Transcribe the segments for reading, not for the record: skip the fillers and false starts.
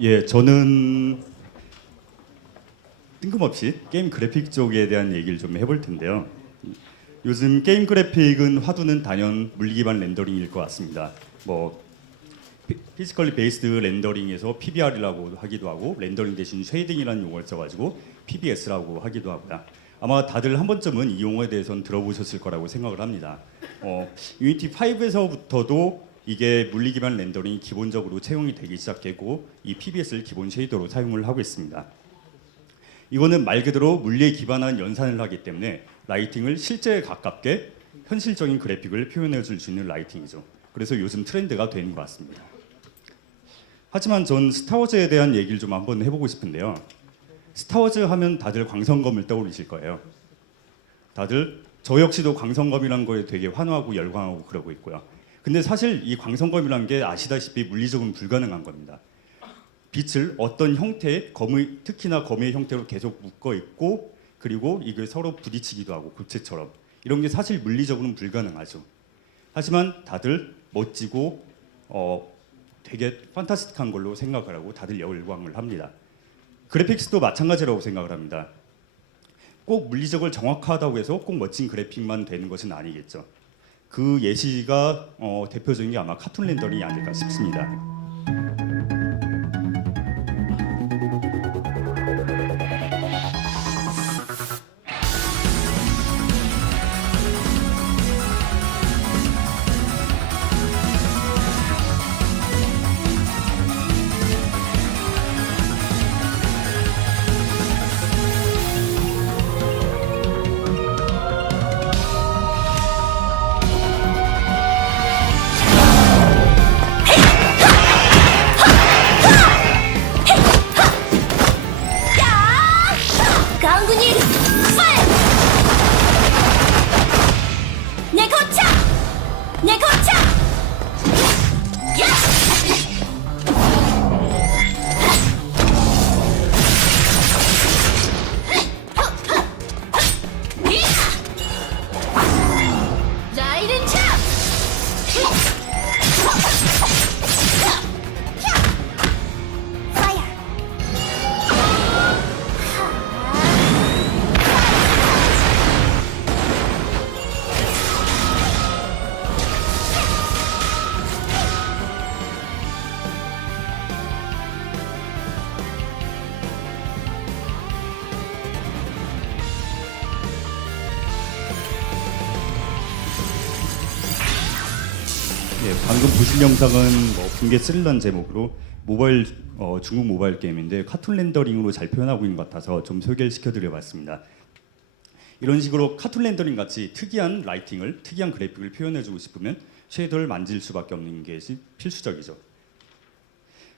예, 저는 뜬금없이 게임 그래픽 쪽에 대한 얘기를 좀 해볼 텐데요. 요즘 게임 그래픽은 화두는 단연 물리 기반 렌더링일 것 같습니다. 뭐 피지컬리 베이스드 렌더링에서 PBR이라고 하기도 하고 렌더링 대신 쉐이딩이라는 용어를 써가지고 PBS라고 하기도 하고요. 아마 다들 한 번쯤은 이 용어에 대해서는 들어보셨을 거라고 생각을 합니다. 유니티 5에서부터도 이게 물리 기반 렌더링이 기본적으로 채용이 되기 시작했고 이 PBS를 기본 쉐이더로 사용을 하고 있습니다. 이거는 말 그대로 물리에 기반한 연산을 하기 때문에 라이팅을 실제에 가깝게 현실적인 그래픽을 표현해 줄 수 있는 라이팅이죠. 그래서 요즘 트렌드가 되는 것 같습니다. 하지만 전 스타워즈에 대한 얘기를 좀 한번 해보고 싶은데요. 스타워즈 하면 다들 광선검을 떠올리실 거예요. 다들 저 역시도 광선검이라는 거에 되게 환호하고 열광하고 그러고 있고요. 근데 사실 이 광선검이라는 게 아시다시피 물리적으로 불가능한 겁니다. 빛을 어떤 형태의 검의, 특히나 검의 형태로 계속 묶어 있고 그리고 이게 서로 부딪히기도 하고 곱체처럼 이런 게 사실 물리적으로는 불가능하죠. 하지만 다들 멋지고 되게 판타스틱한 걸로 생각을 하고 다들 열광을 합니다. 그래픽스도 마찬가지라고 생각을 합니다. 꼭 물리적으로 정확하다고 해서 꼭 멋진 그래픽만 되는 것은 아니겠죠. 그 예시가 대표적인 게 아마 카툰 렌더링이 아닐까 싶습니다. 강군이 파이어! 내 거차! 내 거차! 라이든 차! 파이어! 예, 방금 보신 영상은 붕괴 스릴러는 제목으로 모바일 중국 모바일 게임인데 카툰 렌더링으로 잘 표현하고 있는 것 같아서 좀 소개를 시켜드려봤습니다. 이런 식으로 카툰 렌더링 같이 특이한 라이팅을, 특이한 그래픽을 표현해주고 싶으면 쉐이더를 만질 수밖에 없는 게 필수적이죠.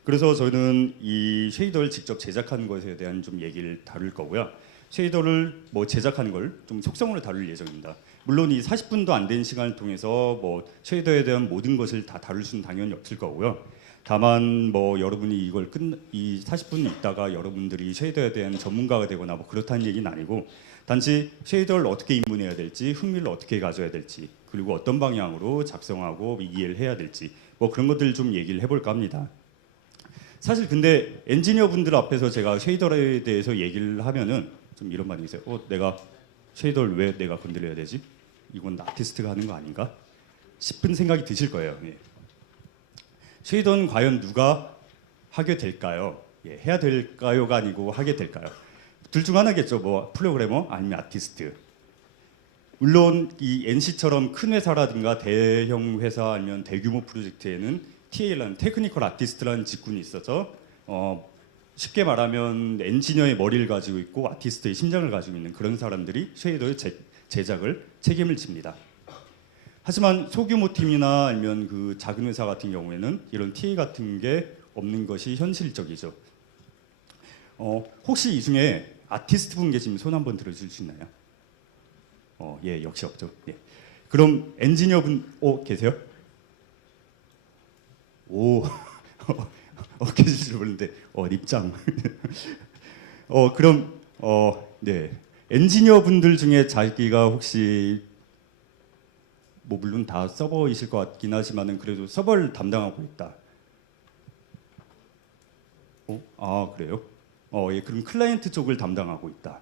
그래서 저는 이 쉐이더를 직접 제작하는 것에 대한 좀 얘기를 다룰 거고요. 쉐이더를 제작하는 걸 좀 속성으로 다룰 예정입니다. 물론 이 40분도 안 된 시간을 통해서 쉐이더에 대한 모든 것을 다 다룰 수는 당연히 없을 거고요. 다만 여러분이 이 40분 있다가 여러분들이 쉐이더에 대한 전문가가 되거나 그렇다는 얘기는 아니고 단지 쉐이더를 어떻게 입문해야 될지, 흥미를 어떻게 가져야 될지, 그리고 어떤 방향으로 작성하고 이해를 해야 될지 그런 것들 좀 얘기를 해볼까 합니다. 사실 근데 엔지니어 분들 앞에서 제가 쉐이더에 대해서 얘기를 하면은 좀 이런 말이 있어요. 내가 쉐이더를 왜 내가 건드려야 되지? 이건 아티스트가 하는 거 아닌가? 싶은 생각이 드실 거예요. 예. 쉐이더는 과연 누가 하게 될까요? 예, 해야 될까요가 아니고 하게 될까요? 둘 중 하나겠죠. 프로그래머 아니면 아티스트. 물론 이 NC처럼 큰 회사라든가 대형 회사 아니면 대규모 프로젝트에는 TA라는 테크니컬 아티스트라는 직군이 있어서 쉽게 말하면 엔지니어의 머리를 가지고 있고 아티스트의 심장을 가지고 있는 그런 사람들이 쉐이더의 제작을 책임을 집니다. 하지만 소규모 팀이나 아니면 그 작은 회사 같은 경우에는 이런 TA 같은 게 없는 것이 현실적이죠. 혹시 이 중에 아티스트 분 계시면 손 한번 들어줄 수 있나요? 예, 역시 없죠. 예. 그럼 엔지니어 분 계세요? 오, 계실 줄 모르는데 립장. 그럼 네, 엔지니어 분들 중에 자기가 혹시 물론 다 서버이실 것 같긴 하지만은 그래도 서버를 담당하고 있다. 그래요? 예, 그럼 클라이언트 쪽을 담당하고 있다.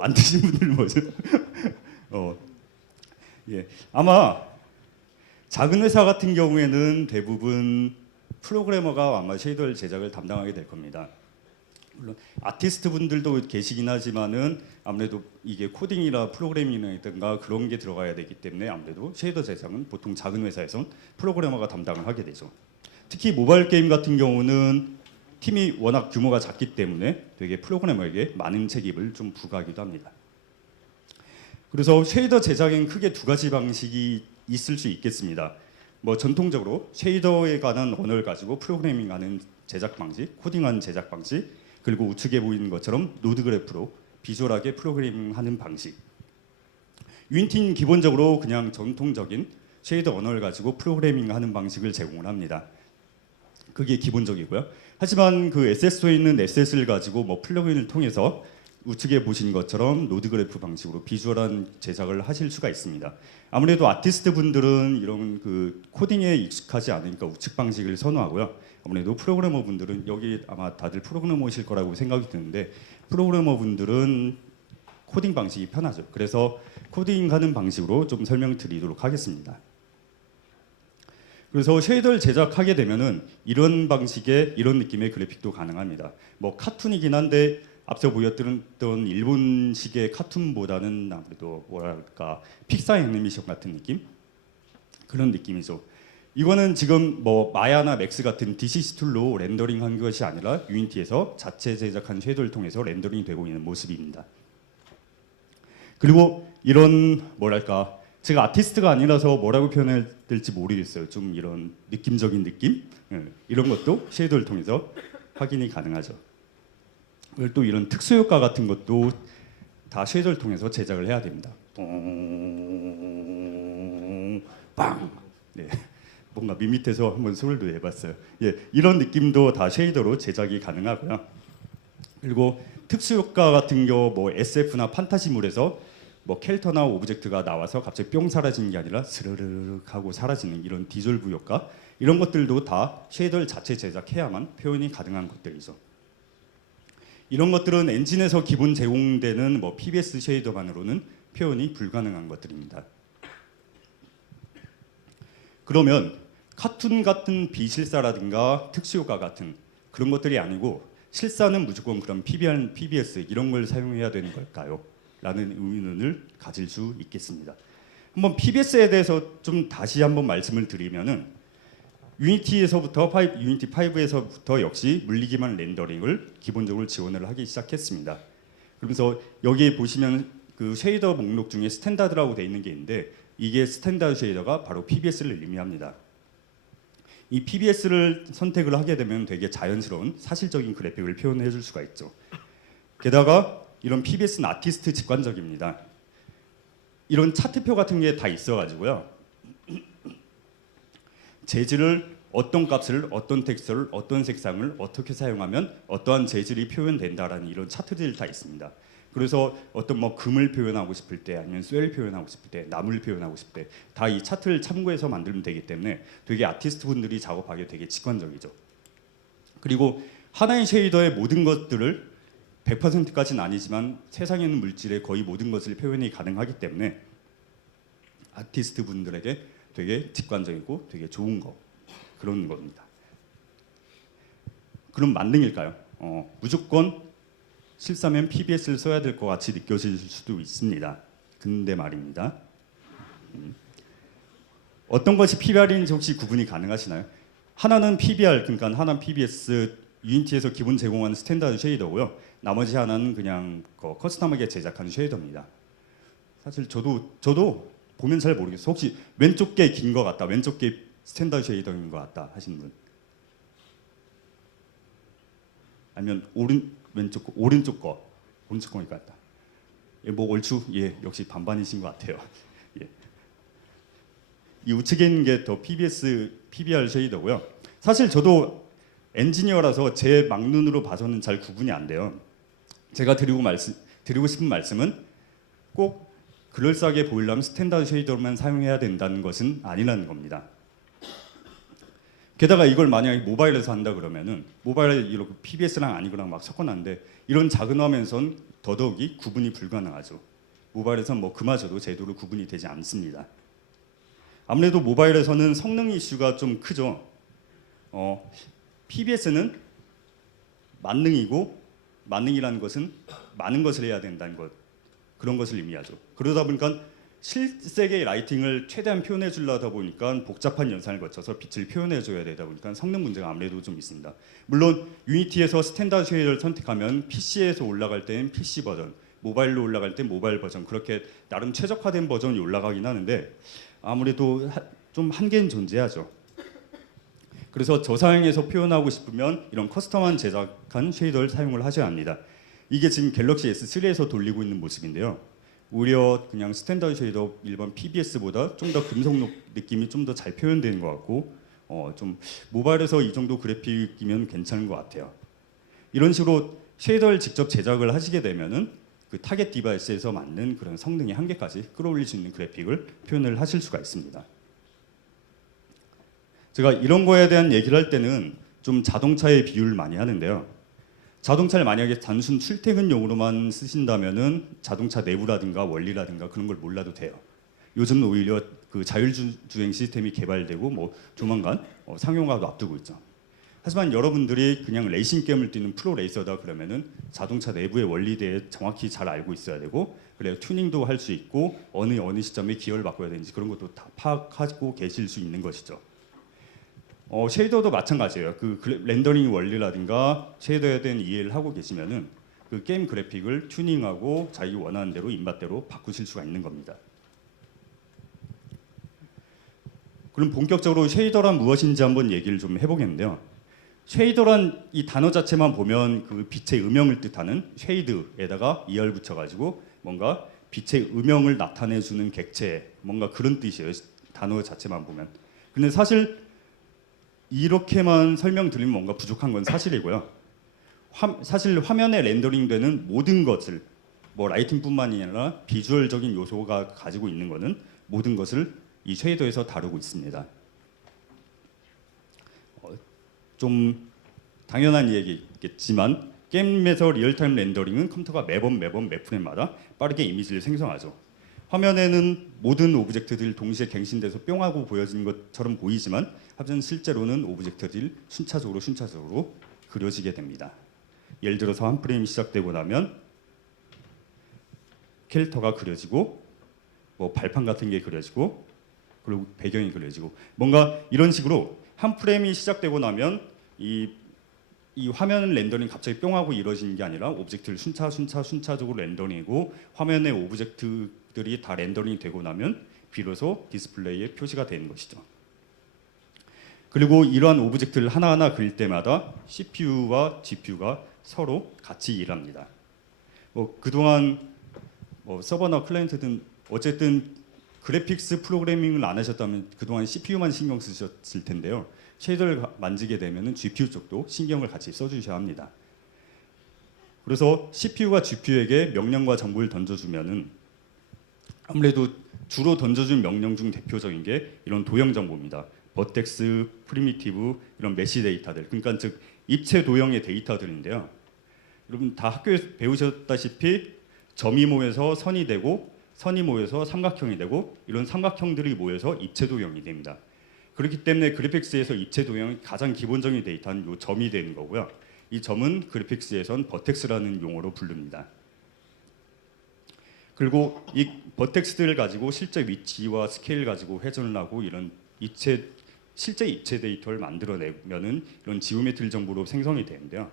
안 되신 분들은 뭐죠? 예, 아마 작은 회사 같은 경우에는 대부분 프로그래머가 아마 쉐이더 제작을 담당하게 될 겁니다. 물론 아티스트 분들도 계시긴 하지만은 아무래도 이게 코딩이나 프로그래밍이라든가 그런 게 들어가야 되기 때문에 아무래도 쉐이더 제작은 보통 작은 회사에선 프로그래머가 담당을 하게 되죠. 특히 모바일 게임 같은 경우는 팀이 워낙 규모가 작기 때문에 되게 프로그래머에게 많은 책임을 좀 부과하기도 합니다. 그래서 쉐이더 제작엔 크게 두 가지 방식이 있을 수 있겠습니다. 뭐 전통적으로 쉐이더에 관한 언어를 가지고 프로그래밍하는 제작 방식, 코딩하는 제작 방식, 그리고 우측에 보이는 것처럼 노드 그래프로 비주얼하게 프로그래밍하는 방식. 유니티는 기본적으로 그냥 전통적인 쉐이더 언어를 가지고 프로그래밍하는 방식을 제공을 합니다. 그게 기본적이고요. 하지만 그 SSO에 있는 에셋을 가지고 뭐 플러그인을 통해서 우측에 보신 것처럼 노드 그래프 방식으로 비주얼한 제작을 하실 수가 있습니다. 아무래도 아티스트 분들은 이런 그 코딩에 익숙하지 않으니까 우측 방식을 선호하고요. 아무래도 프로그래머 분들은 여기 아마 다들 프로그래머이실 거라고 생각이 드는데 프로그래머 분들은 코딩 방식이 편하죠. 그래서 코딩하는 방식으로 좀 설명드리도록 하겠습니다. 그래서 쉐이더를 제작하게 되면은 이런 방식의 이런 느낌의 그래픽도 가능합니다. 뭐 카툰이긴 한데 앞서 보였던 일본식의 카툰보다는 아무래도 뭐랄까 픽사 애니메이션 같은 느낌? 그런 느낌이죠. 이거는 지금 뭐 마야나 맥스 같은 DCC 툴로 렌더링한 것이 아니라 유니티에서 자체 제작한 쉐이더를 통해서 렌더링이 되고 있는 모습입니다. 그리고 이런 뭐랄까 제가 아티스트가 아니라서 뭐라고 표현해야 될지 모르겠어요. 좀 이런 느낌적인 느낌? 이런 것도 쉐이더를 통해서 확인이 가능하죠. 그리고 또 이런 특수효과 같은 것도 다 쉐이더를 통해서 제작을 해야 됩니다. 빵! 네, 뭔가 밋밋해서 한번 소리도 내봤어요. 예, 이런 느낌도 다 쉐이더로 제작이 가능하고요. 그리고 특수효과 같은 경우 뭐 SF나 판타지물에서 뭐 캐릭터나 오브젝트가 나와서 갑자기 뿅 사라지는 게 아니라 스르륵 하고 사라지는 이런 디졸브 효과 이런 것들도 다 쉐이더를 자체 제작해야만 표현이 가능한 것들이죠. 이런 것들은 엔진에서 기본 제공되는 뭐 PBS 쉐이더만으로는 표현이 불가능한 것들입니다. 그러면 카툰 같은 비실사라든가 특수효과 같은 그런 것들이 아니고 실사는 무조건 그런 PBS 이런 걸 사용해야 되는 걸까요? 라는 의문을 가질 수 있겠습니다. 한번 PBS에 대해서 좀 다시 한번 말씀을 드리면은 유니티에서부터 유니티 5에서부터 역시 물리기만 렌더링을 기본적으로 지원을 하기 시작했습니다. 그러면서 여기 보시면 그 쉐이더 목록 중에 스탠다드라고 되어 있는 게 있는데 이게 스탠다드 쉐이더가 바로 PBS를 의미합니다. 이 PBS를 선택을 하게 되면 되게 자연스러운 사실적인 그래픽을 표현해 줄 수가 있죠. 게다가 이런 PBS는 아티스트 직관적입니다. 이런 차트표 같은 게 다 있어가지고요. 재질을 어떤 값을 어떤 텍스처를 어떤 색상을 어떻게 사용하면 어떠한 재질이 표현된다라는 이런 차트들이 다 있습니다. 그래서 어떤 뭐 금을 표현하고 싶을 때 아니면 쇠를 표현하고 싶을 때 나무를 표현하고 싶을 때 다 이 차트를 참고해서 만들면 되기 때문에 되게 아티스트 분들이 작업하기 되게 직관적이죠. 그리고 하나의 쉐이더의 모든 것들을 100%까지는 아니지만 세상에 있는 물질의 거의 모든 것을 표현이 가능하기 때문에 아티스트 분들에게 되게 직관적이고 되게 좋은 거 그런 겁니다. 그럼 만능일까요? 무조건 실사면 PBS를 써야 될 것 같이 느껴질 수도 있습니다. 근데 말입니다. 어떤 것이 PBR인지 혹시 구분이 가능하시나요? 하나는 PBR 그러니까 하나는 PBS 유니티에서 기본 제공하는 스탠다드 쉐이더고요. 나머지 하나는 그냥 커스텀하게 제작한 쉐이더입니다. 사실 저도 보면 잘 모르겠어요. 혹시 왼쪽 게 긴 것 같다, 왼쪽 게 스탠다드 쉐이더인 것 같다 하시는 분? 아니면 오른쪽 거일 것 같다. 예, 뭐 얼추 역시 반반이신 것 같아요. 예. 이 우측에 있는 게 더 PBR 쉐이더고요. 사실 저도 엔지니어라서 제 막눈으로 봐서는 잘 구분이 안 돼요. 제가 드리고 싶은 말씀은 꼭 그럴싸하게 보이려면 스탠다드 쉐이더만 사용해야 된다는 것은 아니라는 겁니다. 게다가 이걸 만약에 모바일에서 한다 그러면은 모바일에 이렇게 PBS랑 아니거랑 막 섞어놨는데 이런 작은 화면선 더더욱이 구분이 불가능하죠. 모바일에서는 뭐 그마저도 제대로 구분이 되지 않습니다. 아무래도 모바일에서는 성능 이슈가 좀 크죠. PBS는 만능이고 만능이라는 것은 많은 것을 해야 된다는 것 그런 것을 의미하죠. 그러다 보니까 실세계의 라이팅을 최대한 표현해 주려다 보니까 복잡한 연산을 거쳐서 빛을 표현해 줘야 되다 보니까 성능 문제가 아무래도 좀 있습니다. 물론 유니티에서 스탠다드 쉐이더를 선택하면 PC에서 올라갈 때는 PC 버전, 모바일로 올라갈 때 모바일 버전 그렇게 나름 최적화된 버전이 올라가긴 하는데 아무래도 좀 한계는 존재하죠. 그래서 저사양에서 표현하고 싶으면 이런 커스텀한 제작한 쉐이더를 사용을 하셔야 합니다. 이게 지금 갤럭시 S3에서 돌리고 있는 모습인데요. 오히려 그냥 스탠다드 쉐이더 일반 PBS보다 좀 더 금속 느낌이 좀 더 잘 표현되는 것 같고 좀 모바일에서 이 정도 그래픽이면 괜찮은 것 같아요. 이런 식으로 쉐이더를 직접 제작을 하시게 되면은 그 타겟 디바이스에서 맞는 그런 성능의 한계까지 끌어올릴 수 있는 그래픽을 표현을 하실 수가 있습니다. 제가 이런 거에 대한 얘기를 할 때는 좀 자동차의 비유를 많이 하는데요. 자동차를 만약에 단순 출퇴근용으로만 쓰신다면은 자동차 내부라든가 원리라든가 그런 걸 몰라도 돼요. 요즘은 오히려 그 자율주행 시스템이 개발되고 뭐 조만간 상용화도 앞두고 있죠. 하지만 여러분들이 그냥 레이싱 게임을 뛰는 프로 레이서다 그러면은 자동차 내부의 원리에 대해 정확히 잘 알고 있어야 되고 그래야 튜닝도 할 수 있고 어느 시점에 기어를 바꿔야 되는지 그런 것도 다 파악하고 계실 수 있는 것이죠. 쉐이더도 마찬가지예요. 그 렌더링 원리라든가 쉐이더에 대한 이해를 하고 계시면은 그 게임 그래픽을 튜닝하고 자기 원하는 대로 입맛대로 바꾸실 수가 있는 겁니다. 그럼 본격적으로 쉐이더란 무엇인지 한번 얘기를 좀 해보겠는데요. 쉐이더란 이 단어 자체만 보면 그 빛의 음영을 뜻하는 쉐이드에다가 ER 붙여가지고 뭔가 빛의 음영을 나타내주는 객체 뭔가 그런 뜻이에요. 단어 자체만 보면. 근데 사실 이렇게만 설명드리면 뭔가 부족한 건 사실이고요. 사실 화면에 렌더링되는 모든 것을 뭐 라이팅뿐만이 아니라 비주얼적인 요소가 가지고 있는 것은 모든 것을 이 쉐이더에서 다루고 있습니다. 좀 당연한 얘기겠지만 게임에서 리얼타임 렌더링은 컴퓨터가 매번 몇 프레임마다 빠르게 이미지를 생성하죠. 화면에는 모든 오브젝트들이 동시에 갱신돼서 뿅 하고 보여지는 것처럼 보이지만 하지만 실제로는 오브젝트들이 순차적으로 그려지게 됩니다. 예를 들어서 한 프레임이 시작되고 나면 캐릭터가 그려지고 뭐 발판 같은 게 그려지고 그리고 배경이 그려지고 뭔가 이런 식으로 한 프레임이 시작되고 나면 이 화면 렌더링 갑자기 뿅 하고 이루어지는 게 아니라 오브젝트를 순차적으로 렌더링이고 화면의 오브젝트들이 다 렌더링이 되고 나면 비로소 디스플레이에 표시가 되는 것이죠. 그리고 이러한 오브젝트를 하나하나 그릴 때마다 CPU와 GPU가 서로 같이 일합니다. 그동안 서버나 클라이언트든 어쨌든 그래픽스 프로그래밍을 안 하셨다면 그동안 CPU만 신경 쓰셨을 텐데요. 쉐이더를 만지게 되면 GPU 쪽도 신경을 같이 써주셔야 합니다. 그래서 CPU가 GPU에게 명령과 정보를 던져주면은 아무래도 주로 던져준 명령 중 대표적인 게 이런 도형 정보입니다. 버텍스, 프리미티브 이런 메시 데이터들, 그러니까 즉 입체 도형의 데이터들인데요. 여러분 다 학교에서 배우셨다시피 점이 모여서 선이 되고 선이 모여서 삼각형이 되고 이런 삼각형들이 모여서 입체 도형이 됩니다. 그렇기 때문에 그래픽스에서 입체 도형의 가장 기본적인 데이터는 이 점이 되는 거고요. 이 점은 그래픽스에선 버텍스라는 용어로 부릅니다. 그리고 이 버텍스들을 가지고 실제 위치와 스케일 가지고 회전을 하고 이런 실제 입체 데이터를 만들어내면은 이런 지오메트리 정보로 생성이 되는데요.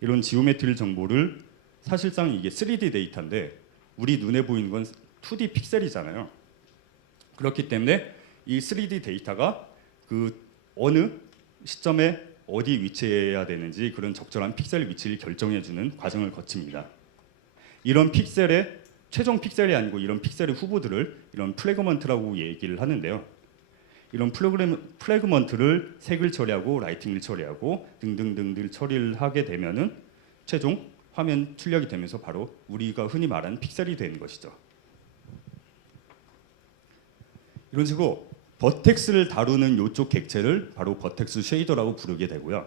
이런 지오메트리 정보를 사실상 이게 3D 데이터인데 우리 눈에 보이는 건 2D 픽셀이잖아요. 그렇기 때문에 이 3D 데이터가 그 어느 시점에 어디 위치해야 되는지 그런 적절한 픽셀 위치를 결정해주는 과정을 거칩니다. 이런 픽셀의 최종 픽셀이 아니고 이런 픽셀의 후보들을 이런 프래그먼트라고 얘기를 하는데요. 이런 프래그먼트를 색을 처리하고 라이팅을 처리하고 등등등들 처리를 하게 되면은 최종 화면 출력이 되면서 바로 우리가 흔히 말하는 픽셀이 되는 것이죠. 이런 식으로 버텍스를 다루는 이쪽 객체를 바로 버텍스 쉐이더라고 부르게 되고요.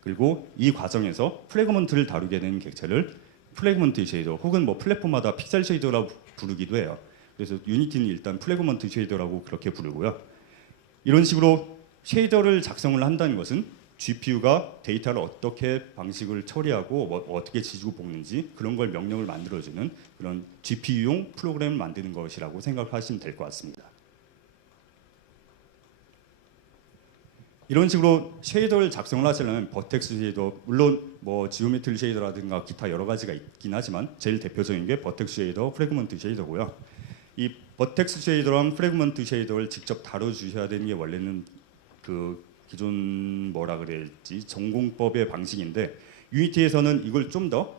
그리고 이 과정에서 프래그먼트를 다루게 되는 객체를 프래그먼트 쉐이더 혹은 뭐 플랫폼마다 픽셀 쉐이더라고 부르기도 해요. 그래서 유니티는 일단 프래그먼트 쉐이더라고 그렇게 부르고요. 이런 식으로 쉐이더를 작성을 한다는 것은 GPU가 데이터를 어떻게 방식을 처리하고 어떻게 지지고 볶는지 그런 걸 명령을 만들어주는 그런 GPU용 프로그램을 만드는 것이라고 생각하시면 될 것 같습니다. 이런 식으로 쉐이더를 작성을 하시려면 버텍스 쉐이더, 물론 뭐 지오메트리 쉐이더라든가 기타 여러 가지가 있긴 하지만 제일 대표적인 게 버텍스 쉐이더, 프래그먼트 쉐이더고요. 이 버텍스 쉐이더랑 프래그먼트 쉐이더를 직접 다뤄주셔야 되는 게 원래는 그 기존 뭐라 그래야지 전공법의 방식인데 유니티에서는 이걸 좀 더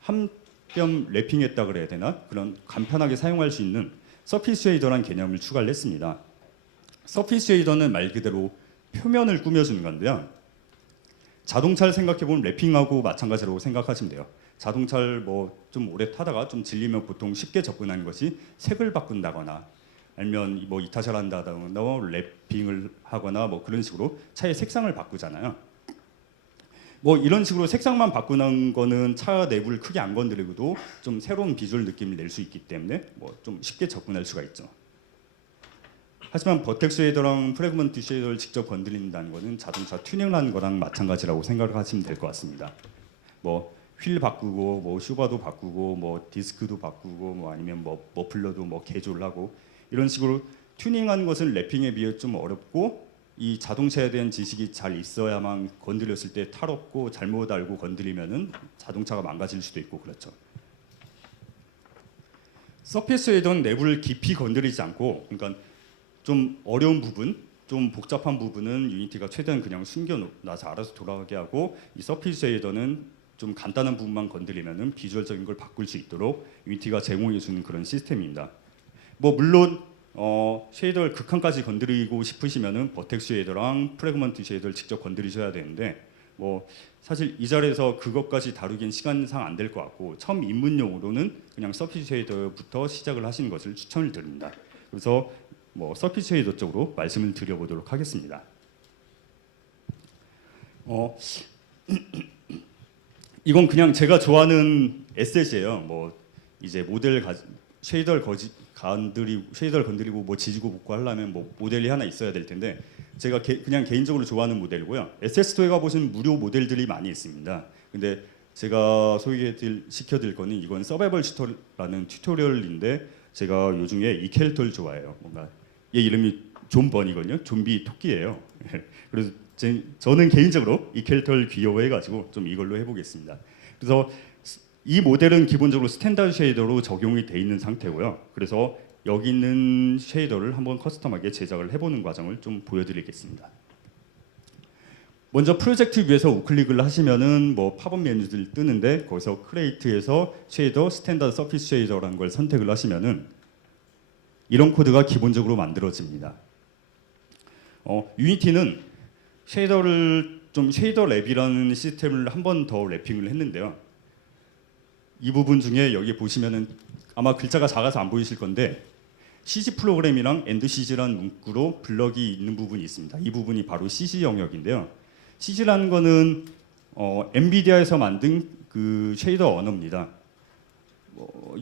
한 뼘 랩핑했다 그래야 되나 그런 간편하게 사용할 수 있는 서피스 쉐이더라는 개념을 추가를 했습니다. 서피스 쉐이더는 말 그대로 표면을 꾸며주는 건데요. 자동차를 생각해보면 랩핑하고 마찬가지라고 생각하시면 돼요. 자동차를 뭐 좀 오래 타다가 좀 질리면 보통 쉽게 접근하는 것이 색을 바꾼다거나 아니면 뭐 이타샤를 한다거나 랩핑을 하거나 뭐 그런 식으로 차의 색상을 바꾸잖아요. 뭐 이런 식으로 색상만 바꾸는 거는 차 내부를 크게 안 건드리고도 좀 새로운 비주얼 느낌을 낼 수 있기 때문에 뭐 좀 쉽게 접근할 수가 있죠. 하지만 버텍스 쉐이더랑 프래그먼트 쉐이더를 직접 건드린다는 것은 자동차 튜닝을 하는 거랑 마찬가지라고 생각하시면 될 것 같습니다. 뭐 휠 바꾸고 뭐 슈바도 바꾸고 뭐 디스크도 바꾸고 뭐 아니면 뭐 머플러도 뭐 개조하고 이런 식으로 튜닝하는 것은 랩핑에 비해 좀 어렵고 이 자동차에 대한 지식이 잘 있어야만 건드렸을 때 탈없고 잘못 알고 건드리면은 자동차가 망가질 수도 있고 그렇죠. 서피스 쉐이더는 내부를 깊이 건드리지 않고 그러니까 좀 어려운 부분, 좀 복잡한 부분은 유니티가 최대한 그냥 숨겨놔서 알아서 돌아가게 하고 이 서피스 쉐이더는 좀 간단한 부분만 건드리면은 비주얼적인 걸 바꿀 수 있도록 유니티가 제공해주는 그런 시스템입니다. 뭐 물론 쉐이더를 극한까지 건드리고 싶으시면은 버텍스 쉐이더랑 프래그먼트 쉐이더를 직접 건드리셔야 되는데 뭐 사실 이 자리에서 그것까지 다루기엔 시간상 안 될 것 같고 처음 입문용으로는 그냥 서피스 쉐이더부터 시작을 하시는 것을 추천을 드립니다. 그래서 뭐 서피스 쉐이더 쪽으로 말씀을 드려보도록 하겠습니다. 이건 그냥 제가 좋아하는 에셋이에요. 뭐 이제 쉐이더를 건드리고 뭐 지지고 볶고 하려면 뭐 모델이 하나 있어야 될 텐데 제가 그냥 개인적으로 좋아하는 모델이고요. SS2에 가보시면 무료 모델들이 많이 있습니다. 근데 제가 소개시켜드릴 거는 이건 서바이벌 슈터라는 튜토리얼인데 제가 요즘에 이 캐릭터를 좋아해요. 뭔가 얘 이름이 존 번이거든요. 좀비 토끼예요. 그래서 저는 개인적으로 이 캐릭터를 귀여워해가지고 좀 이걸로 해보겠습니다. 그래서 이 모델은 기본적으로 스탠다드 쉐이더로 적용이 돼 있는 상태고요. 그래서 여기 있는 쉐이더를 한번 커스텀하게 제작을 해보는 과정을 좀 보여드리겠습니다. 먼저 프로젝트 뷰에서 우클릭을 하시면은 뭐 팝업 메뉴들 뜨는데 거기서 크리에이트에서 쉐이더 스탠다드 서피스 쉐이더라는 걸 선택을 하시면은 이런 코드가 기본적으로 만들어집니다. 유니티는 쉐이더를 좀 쉐이더 랩이라는 시스템을 한 번 더 랩핑을 했는데요. 이 부분 중에 여기 보시면은 아마 글자가 작아서 안 보이실 건데 CG 프로그램이랑 CG라는 문구로 블럭이 있는 부분이 있습니다. 이 부분이 바로 CG 영역인데요. CG라는 거는 엔비디아에서 만든 그 쉐이더 언어입니다.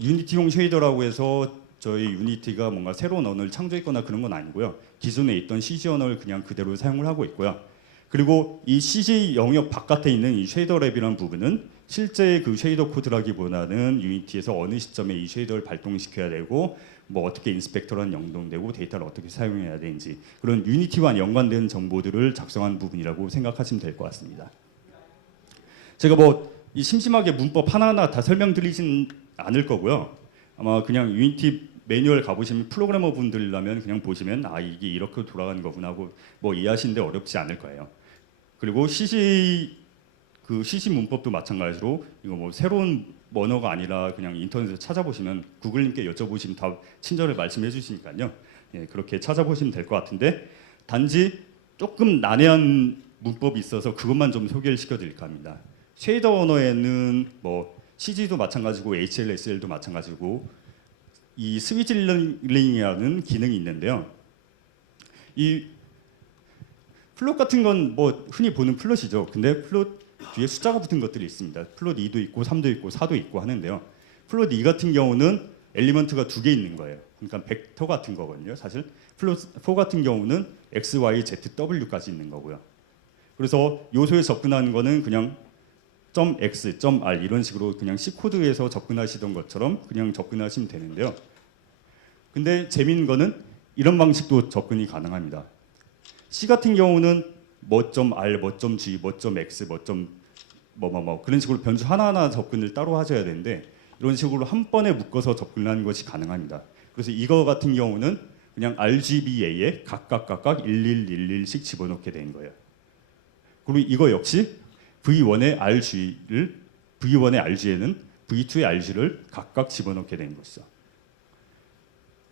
유니티용 쉐이더라고 해서 저희 유니티가 뭔가 새로운 언어를 창조했거나 그런 건 아니고요. 기존에 있던 CG 언어를 그냥 그대로 사용을 하고 있고요. 그리고 이 CG 영역 바깥에 있는 이 쉐이더 랩이라는 부분은 실제 그 쉐이더 코드라기보다는 유니티에서 어느 시점에 이 쉐이더를 발동시켜야 되고 뭐 어떻게 인스펙터랑 연동되고 데이터를 어떻게 사용해야 되는지 그런 유니티와 연관된 정보들을 작성한 부분이라고 생각하시면 될 것 같습니다. 제가 뭐 이 심심하게 문법 하나하나 다 설명드리진 않을 거고요. 아마 그냥 유니티 매뉴얼 가보시면 프로그래머 분들이라면 그냥 보시면 이게 이렇게 돌아가는 거구나 하고 뭐 이해하시는데 어렵지 않을 거예요. 그리고 CG 문법도 마찬가지로 이거 뭐 새로운 언어가 아니라 그냥 인터넷에서 찾아보시면 구글님께 여쭤보시면 다 친절히 말씀해 주시니까요. 예, 그렇게 찾아보시면 될 것 같은데 단지 조금 난해한 문법이 있어서 그것만 좀 소개를 시켜드릴까 합니다. 쉐이더 언어에는 뭐 CG도 마찬가지고 HLSL도 마찬가지고 이 스위즐링이라는 기능이 있는데요. 이 플롯 같은 건 뭐 흔히 보는 플롯이죠. 근데 플롯 뒤에 숫자가 붙은 것들이 있습니다. 플롯 2도 있고 3도 있고 4도 있고 하는데요. 플롯 2 같은 경우는 엘리먼트가 2개 있는 거예요. 그러니까 벡터 같은 거거든요. 사실 플롯 4 같은 경우는 x, y, z, w까지 있는 거고요. 그래서 요소에 접근하는 거는 그냥 .x, .r 이런 식으로 그냥 C 코드에서 접근하시던 것처럼 그냥 접근하시면 되는데요. 근데 재미있는 거는 이런 방식도 접근이 가능합니다. C 같은 경우는 뭐.r, 뭐.g, 뭐.x, 뭐 그런 식으로 변수 하나하나 접근을 따로 하셔야 되는데 이런 식으로 한 번에 묶어서 접근하는 것이 가능합니다. 그래서 이거 같은 경우는 그냥 RGBA에 각각 1111씩 집어넣게 된 거예요. 그리고 이거 역시 V1의 RG를 V1의 RG에는 V2의 RG를 각각 집어넣게 된 것이죠.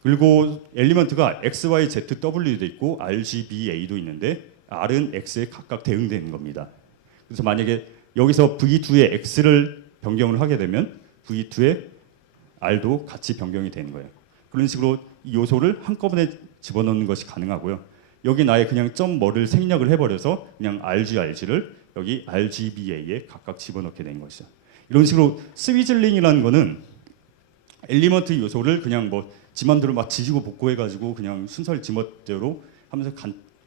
그리고 엘리먼트가 X, Y, Z, W도 있고 RGBA도 있는데 R은 X에 각각 대응되는 겁니다. 그래서 만약에 여기서 V2의 X를 변경을 하게 되면 V2의 R도 같이 변경이 되는 거예요. 그런 식으로 이 요소를 한꺼번에 집어넣는 것이 가능하고요. 여기 나의 그냥 점 뭐를 생략을 해버려서 그냥 RG를 여기 RGBA에 각각 집어넣게 된 것이죠. 이런 식으로 스위즐링이라는 거는 엘리먼트 요소를 그냥 뭐 지맘대로 막 지지고 볶고해가지고 그냥 순서를 지멋대로 하면서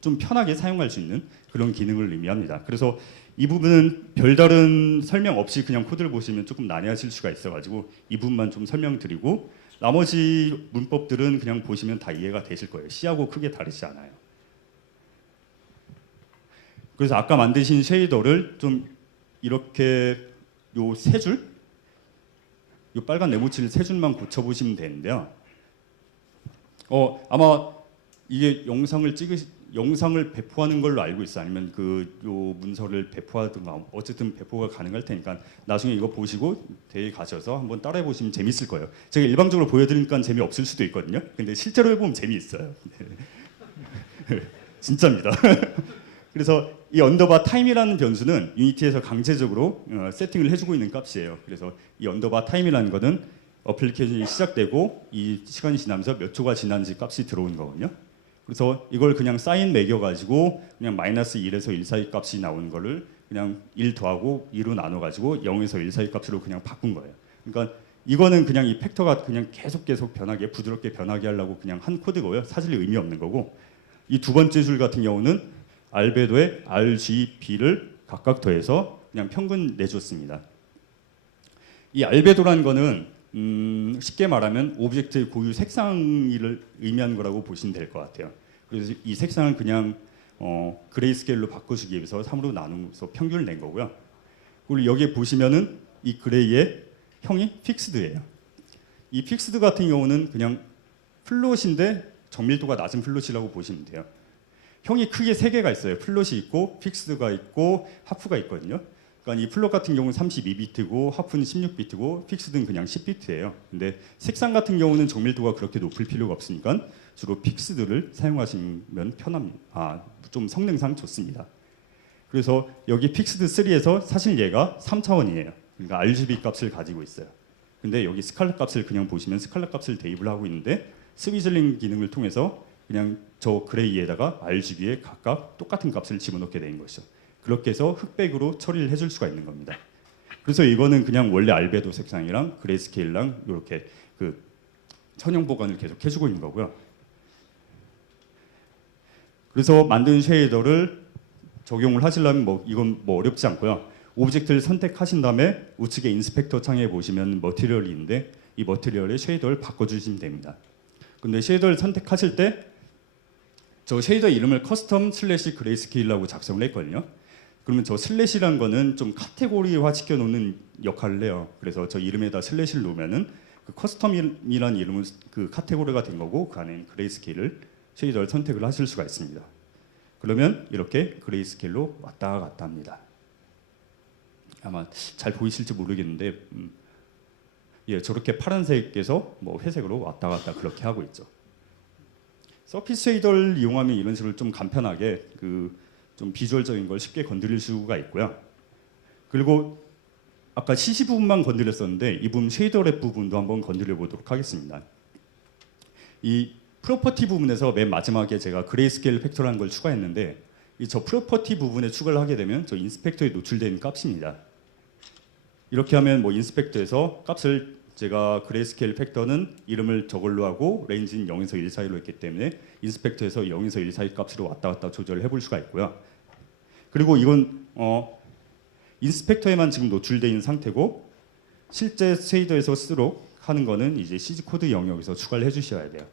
좀 편하게 사용할 수 있는 그런 기능을 의미합니다. 그래서 이 부분은 별다른 설명 없이 그냥 코드를 보시면 조금 난해하실 수가 있어가지고 이 부분만 좀 설명드리고 나머지 문법들은 그냥 보시면 다 이해가 되실 거예요. C하고 크게 다르지 않아요. 그래서 아까 만드신 쉐이더를 좀 이렇게 요 세 줄, 요 빨간 네모칠 세 줄만 고쳐보시면 되는데요. 아마 이게 영상을 배포하는 걸로 알고 있어. 아니면 요 문서를 배포하든가 어쨌든 배포가 가능할 테니까 나중에 이거 보시고 대회 가셔서 한번 따라해 보시면 재밌을 거예요. 제가 일방적으로 보여드리니까 재미없을 수도 있거든요. 근데 실제로 해보면 재미있어요. 진짜입니다. 그래서 이 언더바 타임이라는 변수는 유니티에서 강제적으로 세팅을 해주고 있는 값이에요. 그래서 이 언더바 타임이라는 거는 어플리케이션이 시작되고 이 시간이 지나면서 몇 초가 지난지 값이 들어오는 거거든요. 그래서 이걸 그냥 사인 매겨가지고 그냥 마이너스 1에서 1 사이 값이 나오는 거를 그냥 1 더하고 2로 나눠가지고 0에서 1 사이 값으로 그냥 바꾼 거예요. 그러니까 이거는 그냥 이 팩터가 그냥 계속 변하게 부드럽게 변하게 하려고 그냥 한 코드고요. 사실 의미 없는 거고 이 두 번째 줄 같은 경우는 알베도에 RGB를 각각 더해서 그냥 평균 내줬습니다. 이 알베도라는 거는 쉽게 말하면 오브젝트의 고유 색상을 의미하는 거라고 보시면 될 것 같아요. 그래서 이 색상을 그냥 그레이스케일로 바꿔주기 위해서 3으로 나누면서 평균을 낸 거고요. 그리고 여기에 보시면은 이 그레이의 형이 픽스드예요. 이 픽스드 같은 경우는 그냥 플롯인데 정밀도가 낮은 플롯이라고 보시면 돼요. 형이 크게 세 개가 있어요. 플롯이 있고 픽스드가 있고 하프가 있거든요. 그러니까 이 플롯 같은 경우는 32비트고 하프는 16비트고 픽스드는 그냥 10비트예요. 근데 색상 같은 경우는 정밀도가 그렇게 높을 필요가 없으니까 주로 픽스드를 사용하시면 편합니다. 좀 성능상 좋습니다. 그래서 여기 픽스드 3에서 사실 얘가 3차원이에요. 그러니까 RGB 값을 가지고 있어요. 근데 여기 스칼렛 값을 그냥 보시면 스칼렛 값을 대입을 하고 있는데 스위즐링 기능을 통해서 그냥 저 그레이에다가 RGB에 각각 똑같은 값을 집어넣게 된 것이죠. 그렇게 해서 흑백으로 처리를 해줄 수가 있는 겁니다. 그래서 이거는 그냥 원래 알베도 색상이랑 그레이스케일랑 이렇게 그 선형 보관을 계속 해주고 있는 거고요. 그래서 만든 쉐이더를 적용을 하시려면 이건 어렵지 않고요. 오브젝트를 선택하신 다음에 우측에 인스펙터 창에 보시면 머티리얼이 있는데 이 머티리얼에 쉐이더를 바꿔주시면 됩니다. 근데 쉐이더를 선택하실 때 저 쉐이더 이름을 커스텀 슬래시 그레이스케일이라고 작성을 했거든요. 그러면 저 슬래시라는 거는 좀 카테고리화 시켜 놓는 역할을 해요. 그래서 저 이름에다 슬래시를 놓으면은 그 커스텀이라는 이름은 그 카테고리가 된 거고 그 안에 그레이스케일을 쉐이더를 선택을 하실 수가 있습니다. 그러면 이렇게 그레이스케일로 왔다 갔다 합니다. 아마 잘 보이실지 모르겠는데 저렇게 파란색에서 회색으로 왔다 갔다 그렇게 하고 있죠. 서피스 쉐이더를 이용하면 이런 식으로 좀 간편하게 좀 비주얼적인 걸 쉽게 건드릴 수가 있고요. 그리고 아까 CC 부분만 건드렸었는데 이 부분 쉐이더 랩 부분도 한번 건드려 보도록 하겠습니다. 이 프로퍼티 부분에서 맨 마지막에 제가 그레이스케일 팩터라는 걸 추가했는데 이 저 프로퍼티 부분에 추가를 하게 되면 저 인스펙터에 노출된 값입니다. 이렇게 하면 뭐 인스펙터에서 값을 제가 그레이스케일 팩터는 이름을 저걸로 하고 레인지는 0에서 1 사이로 했기 때문에 인스펙터에서 0에서 1 사이 값으로 왔다 갔다 조절을 해볼 수가 있고요. 그리고 이건 인스펙터에만 지금 노출되어 있는 상태고 실제 쉐이더에서 쓰도록 하는 거는 이제 CG 코드 영역에서 추가를 해주셔야 돼요.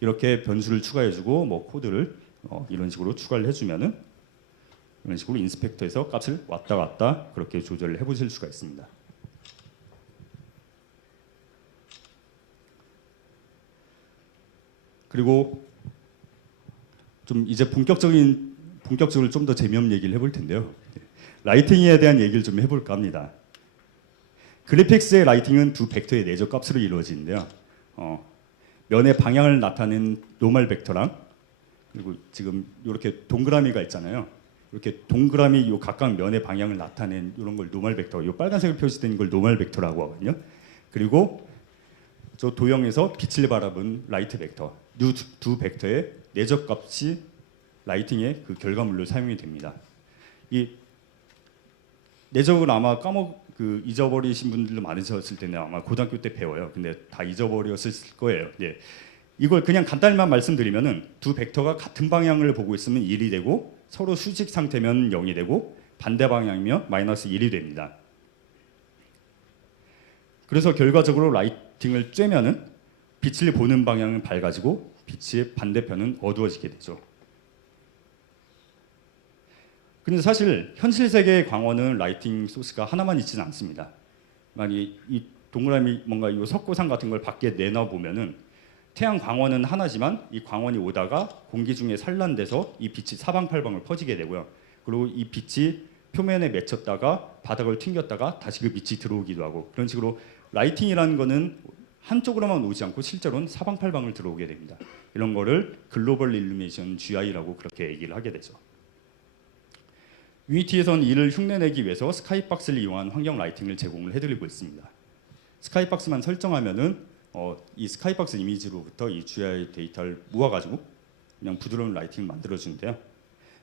이렇게 변수를 추가해주고 뭐 코드를 이런 식으로 추가를 해주면은 이런 식으로 인스펙터에서 값을 왔다 갔다 그렇게 조절을 해보실 수가 있습니다. 그리고 좀 이제 본격적으로 좀 더 재미없는 얘기를 해볼 텐데요. 라이팅에 대한 얘기를 좀 해볼까 합니다. 그래픽스의 라이팅은 두 벡터의 내적 값으로 이루어지는데요. 면의 방향을 나타내는 노멀 벡터랑 그리고 지금 이렇게 동그라미가 있잖아요. 이렇게 동그라미 요 각각 면의 방향을 나타낸 이런 걸 노멀 벡터, 요 빨간색으로 표시된 걸 노멀 벡터라고 하거든요. 그리고 저 도형에서 빛을 바라본 라이트 벡터, 이 두 벡터의 내적 값이 라이팅의 그 결과물로 사용이 됩니다. 이 내적을 아마 잊어버리신 분들도 많으셨을 텐데 아마 고등학교 때 배워요. 근데 다 잊어버렸을 거예요. 예. 이걸 그냥 간단히만 말씀드리면은 두 벡터가 같은 방향을 보고 있으면 1이 되고 서로 수직 상태면 0이 되고 반대 방향이면 마이너스 1이 됩니다. 그래서 결과적으로 라이팅을 쬐면은 빛을 보는 방향은 밝아지고 빛의 반대편은 어두워지게 되죠. 근데 사실 현실 세계의 광원은 라이팅 소스가 하나만 있지는 않습니다. 만약 이 동그라미 뭔가 이 석고상 같은 걸 밖에 내놔 보면은 태양 광원은 하나지만 이 광원이 오다가 공기 중에 산란돼서 이 빛이 사방팔방을 퍼지게 되고요. 그리고 이 빛이 표면에 맺혔다가 바닥을 튕겼다가 다시 그 빛이 들어오기도 하고 그런 식으로 라이팅이라는 거는 한쪽으로만 오지 않고 실제로는 사방팔방을 들어오게 됩니다. 이런 거를 글로벌 일루미네이션 GI라고 그렇게 얘기를 하게 되죠. 유니티에서는 이를 흉내내기 위해서 스카이박스를 이용한 환경 라이팅을 제공을 해드리고 있습니다. 스카이박스만 설정하면은 이 스카이박스 이미지로부터 이 GI 데이터를 모아가지고 그냥 부드러운 라이팅을 만들어주는데요.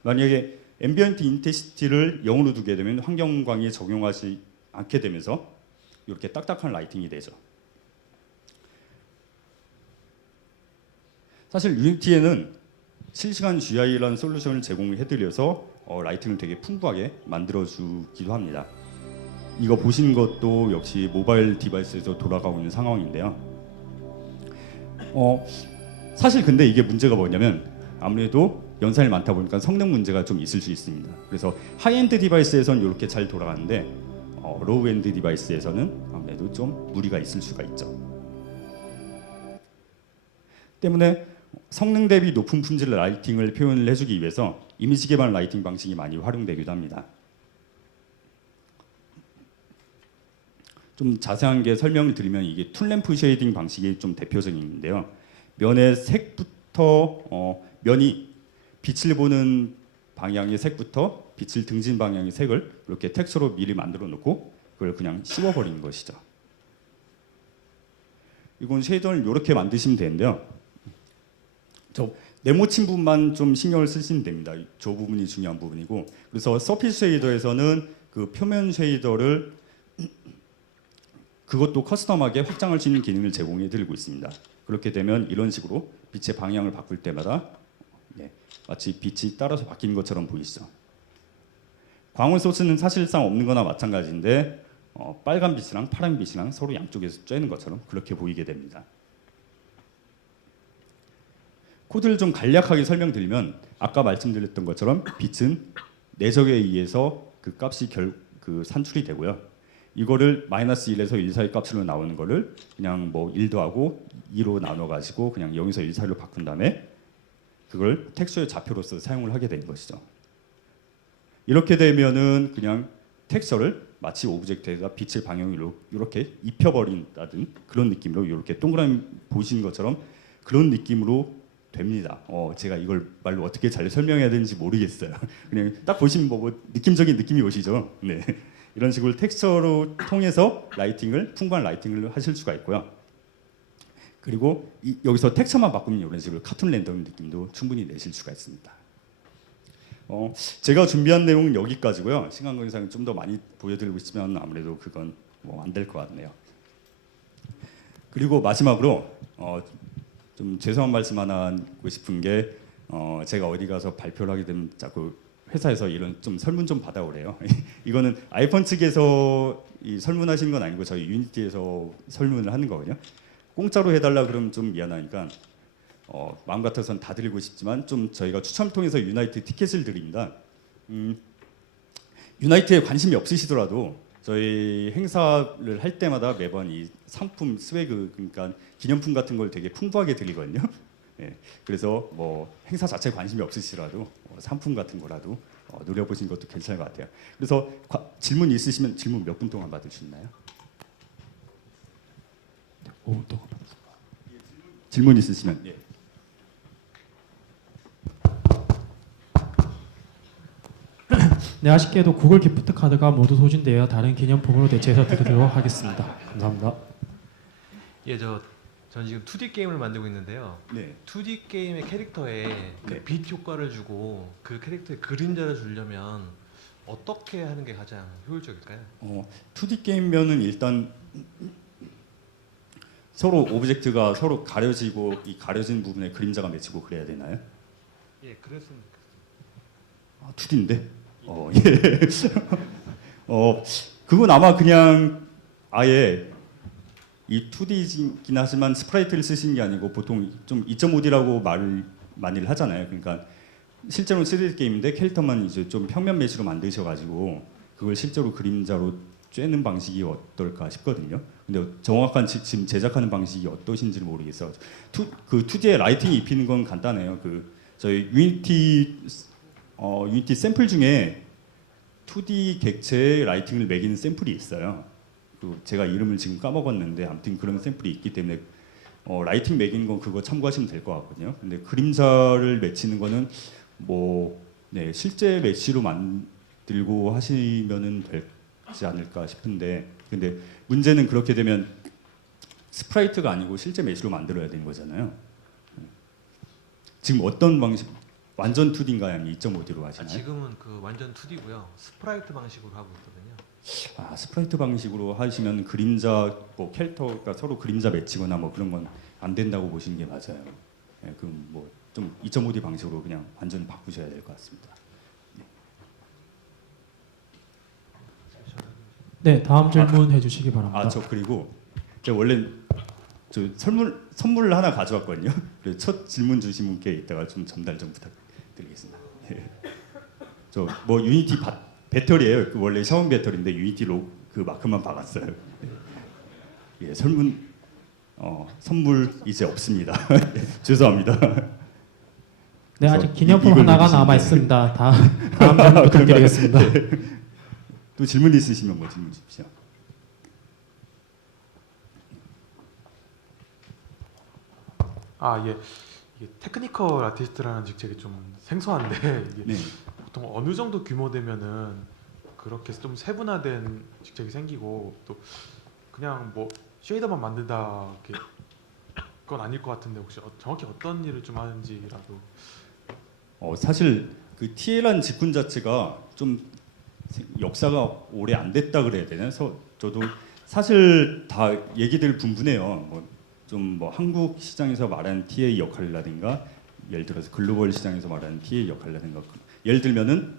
만약에 앰비언트 인텐시티를 0으로 두게 되면 환경광에 적용하지 않게 되면서 이렇게 딱딱한 라이팅이 되죠. 사실 유니티에는 실시간 GI라는 솔루션을 제공해드려서 라이팅을 되게 풍부하게 만들어주기도 합니다. 이거 보시는 것도 역시 모바일 디바이스에서 돌아가고 있는 상황인데요. 사실 근데 이게 문제가 뭐냐면 아무래도 연산이 많다 보니까 성능 문제가 좀 있을 수 있습니다. 그래서 하이엔드 디바이스에서는 이렇게 잘 돌아가는데 로우엔드 디바이스에서는 아무래도 좀 무리가 있을 수가 있죠. 때문에 성능 대비 높은 품질의 라이팅을 표현을 해주기 위해서 이미지 기반 라이팅 방식이 많이 활용되기도 합니다. 좀 자세한 게 설명을 드리면 이게 툴램프 쉐이딩 방식이 좀 대표적인데요. 면의 색부터 면이 빛을 보는 방향의 색부터 빛을 등진 방향의 색을 이렇게 텍스처로 미리 만들어 놓고 그걸 그냥 씌워버리는 것이죠. 이건 쉐이더를 이렇게 만드시면 되는데요. 저 네모친 부분만 좀 신경을 쓰시면 됩니다. 저 부분이 중요한 부분이고 그래서 서피스 쉐이더에서는 그 표면 쉐이더를 그것도 커스텀하게 확장할 수 있는 기능을 제공해 드리고 있습니다. 그렇게 되면 이런 식으로 빛의 방향을 바꿀 때마다 마치 빛이 따라서 바뀌는 것처럼 보이시죠. 광원 소스는 사실상 없는 거나 마찬가지인데 빨간 빛이랑 파란 빛이랑 서로 양쪽에서 쬐는 것처럼 그렇게 보이게 됩니다. 코드를 좀 간략하게 설명드리면 아까 말씀드렸던 것처럼 빛은 내적에 의해서 그 값이 산출이 되고요. 이거를 마이너스 1에서 1 사이 값으로 나오는 거를 그냥 뭐 1도 하고 2로 나눠 가지고 그냥 0에서 1 사이로 바꾼 다음에 그걸 텍스처의 좌표로서 사용을 하게 되는 것이죠. 이렇게 되면은 그냥 텍스처를 마치 오브젝트에다 빛의 방향을 이렇게 입혀버린다든 그런 느낌으로 이렇게 동그라미 보시는 것처럼 그런 느낌으로 됩니다. 제가 이걸 말로 어떻게 잘 설명해야 되는지 모르겠어요. 그냥 딱 보시면 뭐 느낌적인 느낌이 오시죠. 네. 이런 식으로 텍스처로 통해서 풍부한 라이팅을 하실 수가 있고요. 그리고 여기서 텍스처만 바꾸면 이런 식으로 카툰 렌더링 느낌도 충분히 내실 수가 있습니다. 제가 준비한 내용은 여기까지고요. 시간 관계상 좀 더 많이 보여드리고 있으면 아무래도 그건 뭐 안 될 것 같네요. 그리고 마지막으로 좀 죄송한 말씀 하나 하고 싶은 게 제가 어디 가서 발표를 하게 되면 자꾸 회사에서 이런 좀 설문 좀 받아오래요. 이거는 아이폰 측에서 이 설문하시는 건 아니고 저희 유니티에서 설문을 하는 거거든요. 공짜로 해달라 그러면 좀 미안하니까 마음 같아서는 다 드리고 싶지만 좀 저희가 추첨 통해서 유나이트 티켓을 드립니다. 유나이트에 관심이 없으시더라도 저희 행사를 할 때마다 매번 이 상품 스웨그 그러니까 기념품 같은 걸 되게 풍부하게 드리거든요. 예, 그래서 뭐 행사 자체에 관심이 없으시더라도 상품 같은 거라도 노려보신 것도 괜찮을 것 같아요. 그래서 질문 있으시면 질문 몇 분 동안 받을 수 있나요? 5분 동안. 질문 있으시면 예. 네, 아쉽게도 구글 기프트 카드가 모두 소진되어 다른 기념품으로 대체해서 드리도록 하겠습니다. 감사합니다. 예, 전 지금 2D 게임을 만들고 있는데요. 네. 2D 게임의 캐릭터에 그 네. 빛 효과를 주고 그 캐릭터에 그림자를 주려면 어떻게 하는 게 가장 효율적일까요? 2D 게임면은 일단 서로 오브젝트가 서로 가려지고 이 가려진 부분에 그림자가 맺히고 그래야 되나요? 예, 그랬으면 2D인데? 예. 그건 아마 그냥 아예 이 2D이긴 하지만 스프라이트를 쓰신 게 아니고 보통 좀 2.5D라고 말을 많이 하잖아요. 그러니까 실제로 3D 게임인데 캐릭터만 이제 좀 평면 메시로 만드셔가지고 그걸 실제로 그림자로 쬐는 방식이 어떨까 싶거든요. 근데 정확한 지금 제작하는 방식이 어떠신지를 모르겠어요. 그 2D에 라이팅이 입히는 건 간단해요. 저희 유니티 샘플 중에 2D 객체에 라이팅을 매기는 샘플이 있어요. 제가 이름을 지금 까먹었는데 아무튼 그런 샘플이 있기 때문에 라이팅 매기는 건 그거 참고하시면 될 것 같거든요. 근데 그림자를 맺히는 거는 실제 메시로 만들고 하시면은 되지 않을까 싶은데 근데 문제는 그렇게 되면 스프라이트가 아니고 실제 메시로 만들어야 되는 거잖아요. 지금 어떤 방식 완전 2D인가요? 아니면 2.5D로 하시나요? 지금은 그 완전 2D고요. 스프라이트 방식으로 하고 있거든요. 스프라이트 방식으로 하시면 그림자 뭐 캐릭터가 서로 그림자 맺히거나 뭐 그런 건 안 된다고 보시는 게 맞아요. 예, 그럼 뭐 좀 2.5D 방식으로 그냥 완전 바꾸셔야 될 것 같습니다. 네, 다음 질문 해주시기 바랍니다. 저 그리고 제가 원래 저 선물 하나 가져왔거든요. 그래서 첫 질문 주신 분께 이따가 좀 전달 좀 부탁드리겠습니다. 저 뭐 유니티 배터리예요. 원래 샤오미 배터리인데 유니티로 그 마크만 박았어요. 예, 선물 이제 없습니다. 죄송합니다. 네, 아직 그래서 기념품 이걸 하나가 누르시면 남아 있습니다. 다음 질문 부탁드리겠습니다. 또 질문 있으시면 뭐 질문 주십시오. 예. 이게 테크니컬 아티스트라는 직책이 좀 생소한데 이게 네. 보통 어느 정도 규모 되면은 그렇게 좀 세분화된 직책이 생기고 또 그냥 뭐 쉐이더만 만든다 그건 아닐 것 같은데 혹시 정확히 어떤 일을 좀 하는지라도 사실 그 TL한 직군 자체가 좀 역사가 오래 안 됐다 그래야 되나? 저도 사실 다 얘기들 분분해요. 뭐 한국 시장에서 말하는 TA 역할이라든가 예를 들어서 글로벌 시장에서 말하는 TA 역할이라든가 예를 들면은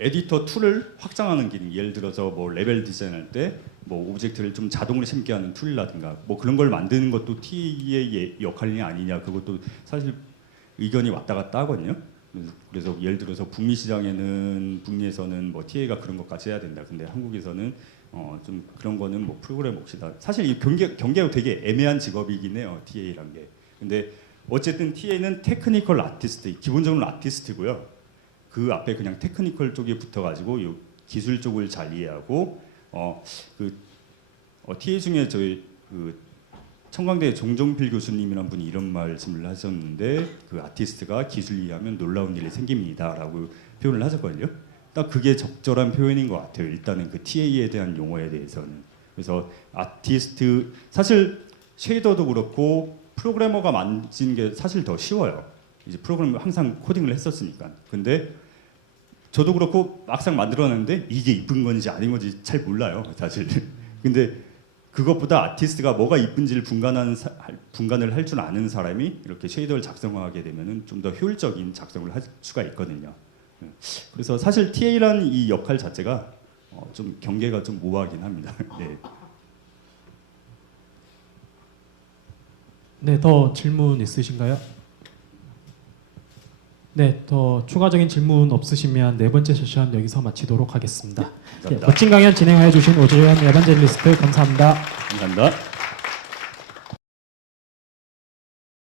에디터 툴을 확장하는 기능 예를 들어서 뭐 레벨 디자인할 때 뭐 오브젝트를 좀 자동으로 심게 하는 툴이라든가 뭐 그런 걸 만드는 것도 TA의 역할이 아니냐 그것도 사실 의견이 왔다 갔다 하거든요. 그래서 예를 들어서 북미 시장에는 북미에서는 뭐 TA가 그런 것까지 해야 된다. 근데 한국에서는 좀 그런 거는 뭐 프로그램 몫이다. 사실 이 경계가 되게 애매한 직업이긴 해요. TA란 게. 근데 어쨌든 TA는 테크니컬 아티스트, 기본적으로 아티스트고요. 그 앞에 그냥 테크니컬 쪽에 붙어가지고 요 기술 쪽을 잘 이해하고 TA 중에 저희 청강대 종종필 교수님이란 분이 이런 말씀을 하셨는데 그 아티스트가 기술 이해하면 놀라운 일이 생깁니다라고 표현을 하셨거든요. 딱 그게 적절한 표현인 것 같아요. 일단은 그 TA에 대한 용어에 대해서는. 그래서 아티스트 사실 쉐이더도 그렇고 프로그래머가 만진 게 사실 더 쉬워요. 이제 프로그램 항상 코딩을 했었으니까. 근데 저도 그렇고 막상 만들어냈는데 이게 이쁜 건지 아닌 건지 잘 몰라요, 사실. 근데 그것보다 아티스트가 뭐가 이쁜지를 분간을 할 줄 아는 사람이 이렇게 쉐이더를 작성하게 되면은 좀 더 효율적인 작성을 할 수가 있거든요. 그래서 사실 TA라는 이 역할 자체가 좀 경계가 좀 모호하긴 합니다. 네. 네, 더 질문 있으신가요? 네, 더 추가적인 질문 없으시면 네 번째 세션 여기서 마치도록 하겠습니다. 네, 감사합니다. 멋진 강연 진행해 주신 오재현 에반젤리스트 감사합니다. 감사합니다.